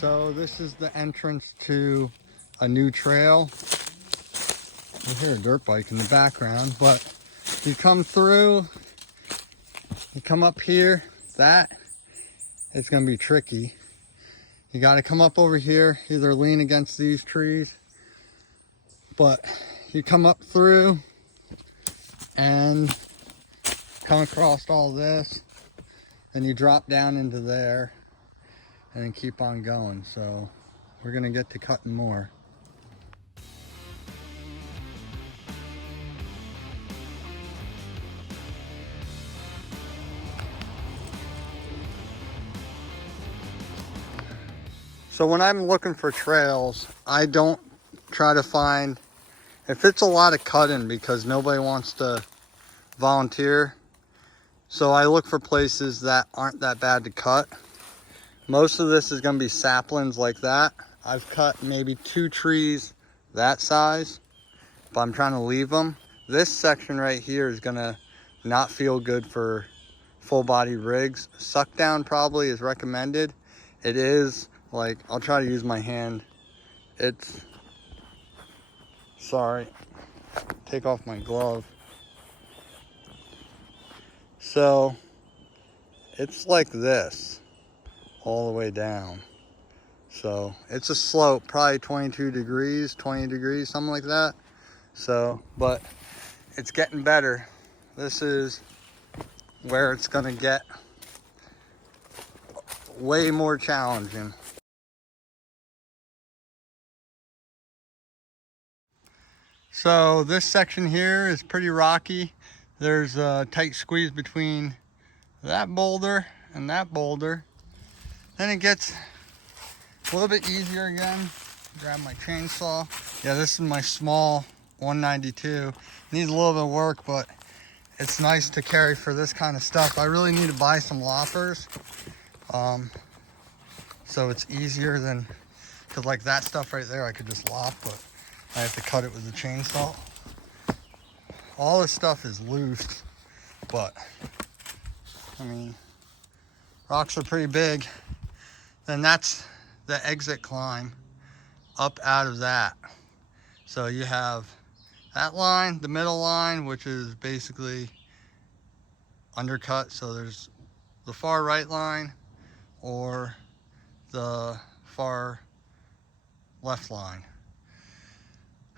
So this is the entrance to a new trail. You hear a dirt bike in the background, but you come through, you come up here, it's gonna be tricky. You gotta come up over here, either lean against these trees, but you come up through and come across all this, and you drop down into there and then keep on going. So we're gonna get to cutting more. So when I'm looking for trails, I don't try to find, if it's a lot of cutting because nobody wants to volunteer, so I look for places that aren't that bad to cut. Most of this is going to be saplings like that. I've cut maybe 2 trees that size, but I'm trying to leave them. This section right here is going to not feel good for full body rigs. Suck down probably is recommended. It is like, I'll try to use my hand. Sorry, take off my glove. So it's like this all the way down. So it's a slope, probably 22 degrees, 20 degrees, something like that. So, but it's getting better. This is where it's gonna get way more challenging. So this section here is pretty rocky. There's a tight squeeze between that boulder and that boulder. Then it gets a little bit easier again. Grab my chainsaw. Yeah, this is my small 192. Needs a little bit of work, but it's nice to carry for this kind of stuff. I really need to buy some loppers. So it's easier than, because like that stuff right there, I could just lop, but I have to cut it with the chainsaw. All this stuff is loose, but I mean, rocks are pretty big. Then that's the exit climb up out of that. So you have that line, the middle line, which is basically undercut. So there's the far right line or the far left line.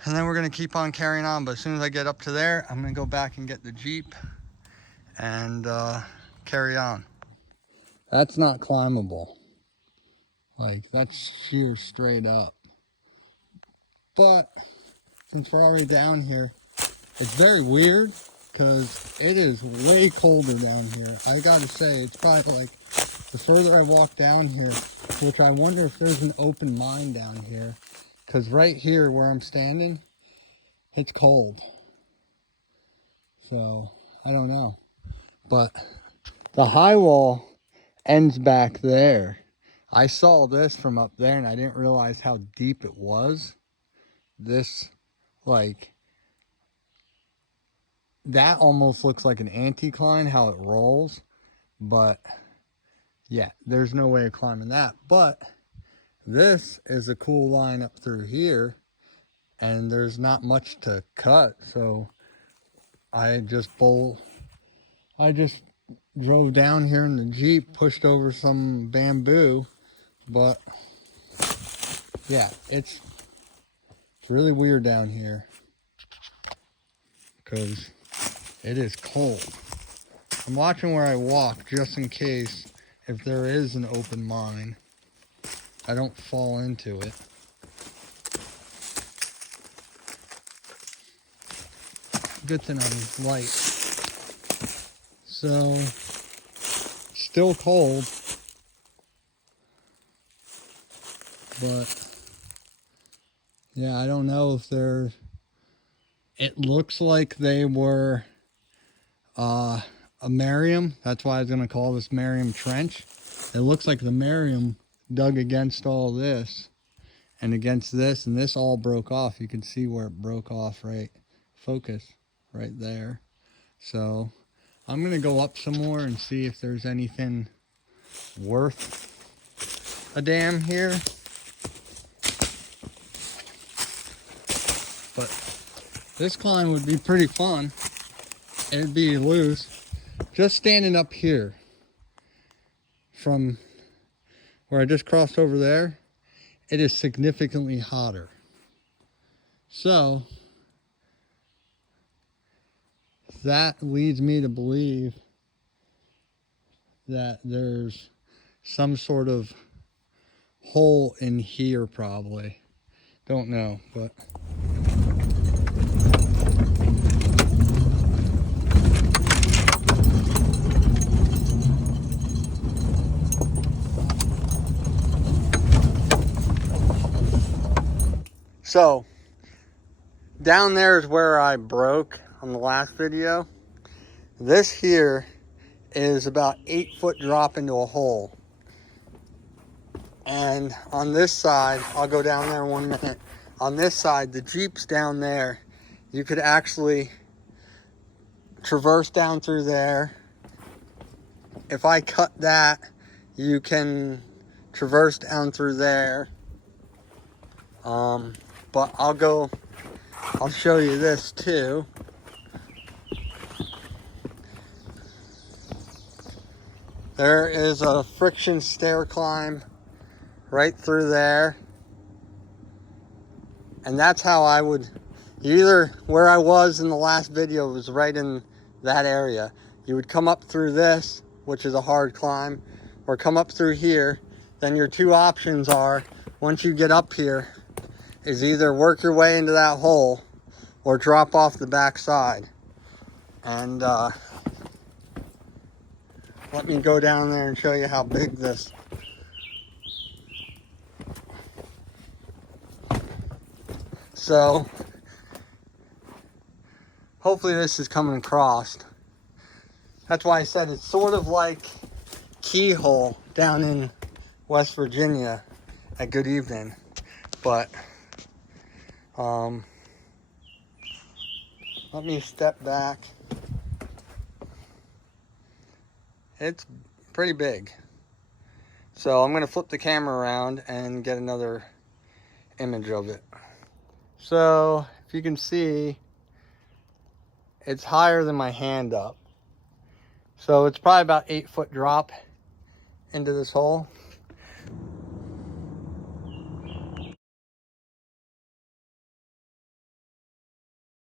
And then we're gonna keep on carrying on, but as soon as I get up to there, I'm gonna go back and get the Jeep and carry on. That's not climbable. Like, that's sheer straight up. But since we're already down here, it's very weird because it is way colder down here. I gotta say, it's probably like, the further I walk down here, which I wonder if there's an open mine down here, because right here where I'm standing, it's cold. So I don't know, but the high wall ends back there. I saw this from up there and I didn't realize how deep it was. This, like, that almost looks like an anticline, how it rolls, but yeah, there's no way of climbing that. But this is a cool line up through here, and there's not much to cut, so I just drove down here in the Jeep, pushed over some bamboo, but yeah, it's really weird down here because it is cold. I'm watching where I walk just in case if there is an open mine, I don't fall into it. Good thing I'm light. So, still cold, but yeah, I don't know if they're, it looks like they were a Merriam. That's why I was going to call this Merriam Trench. It looks like the Merriam dug against all this and against this, and this all broke off. You can see where it broke off, right? Focus right there. So I'm going to go up some more and see if there's anything worth a dam here. But this climb would be pretty fun. It'd be loose. Just standing up here from where I just crossed over there, it is significantly hotter. So that leads me to believe that there's some sort of hole in here probably. Don't know, but so down there is where I broke on the last video. This here is about 8-foot drop into a hole. And on this side, I'll go down there in 1 minute. On this side, the Jeep's down there. You could actually traverse down through there. If I cut that, you can traverse down through there. But I'll show you this too. There is a friction stair climb right through there. And that's how I would, either where I was in the last video was right in that area. You would come up through this, which is a hard climb, or come up through here. Then your two options are, once you get up here, is either work your way into that hole or drop off the back side. And let me go down there and show you how big this. So hopefully this is coming across. That's why I said it's sort of like Keyhole down in West Virginia at Good Evening. But let me step back. It's pretty big. So I'm going to flip the camera around and get another image of it. So if you can see, it's higher than my hand up. So it's probably about 8-foot drop into this hole.